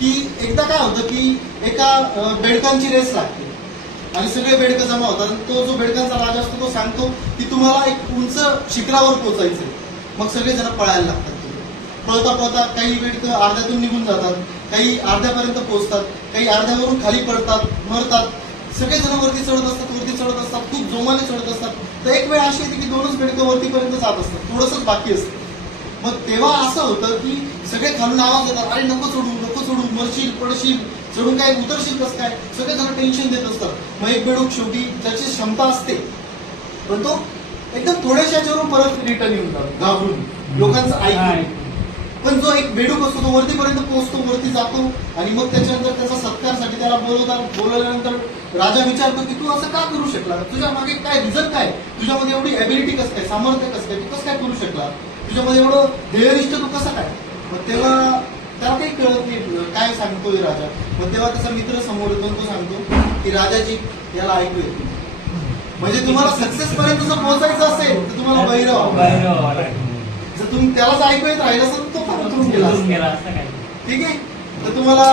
की एकदा काय होतं की एका बेडकांची रेस लागते आणि सगळे बेडकं जमा होतात आणि तो जो बेडकांचा राजा असतो तो सांगतो की तुम्हाला एक उंच शिखरावर पोहोचायचंय. मग सगळेजण पळायला लागतात. पळता पळता काही बेडकं अर्ध्यातून निघून जातात, काही अर्ध्यापर्यंत पोहोचतात, काही अर्ध्यावरून खाली पडतात, मरतात. सगळेजण वरती चढत असतात, खूप जोमाने चढत असतात. तर एक वेळ अशी येते की दोनच बेडकं वरतीपर्यंत जात असतात, थोडंसंच बाकी असतं. मग तेव्हा असं होतं की सगळे खालून आवाज देतात, अरे नको सोडू, मरशील, पडशील, चढून काय उतरशील कसं काय, सगळेजण टेन्शन देत असतात. मग एक बेडूक शेवटी ज्याची क्षमता असते पण तो एकदम थोड्याशा याच्यावरून परत रिटर्न येऊन जातो घाबरून लोकांचं ऐकून. पण जो एक बेडूक असतो तो वरतीपर्यंत पोहोचतो, वरती जातो आणि मग त्याच्यानंतर त्याचा सत्कारसाठी त्याला बोलवल्यानंतर राजा विचारतो की तू असं का करू शकला, तुझ्या मागे काय रिझन काय, तुझ्यामध्ये एवढी ॲबिलिटी कसं काय, सामर्थ्य कसं काय, तू कसं काय करू शकला, तुझ्यामध्ये एवढं ध्येयनिष्ठ तू कसं काय. मग तेव्हा त्याला काही कळत नाही काय सांगतोय राजा. मग तेव्हा त्याचा मित्र समोर येतो, तो सांगतो की राजाजी याला ऐकू येते. म्हणजे तुम्हाला सक्सेस पर्यंत जर पोहोचायचं असेल तर तुम्हाला बहिरव, जर तुम्ही त्यालाच ऐकू येत राहिलं असेल तो पण उतरून गेला. ठीक आहे, तर तुम्हाला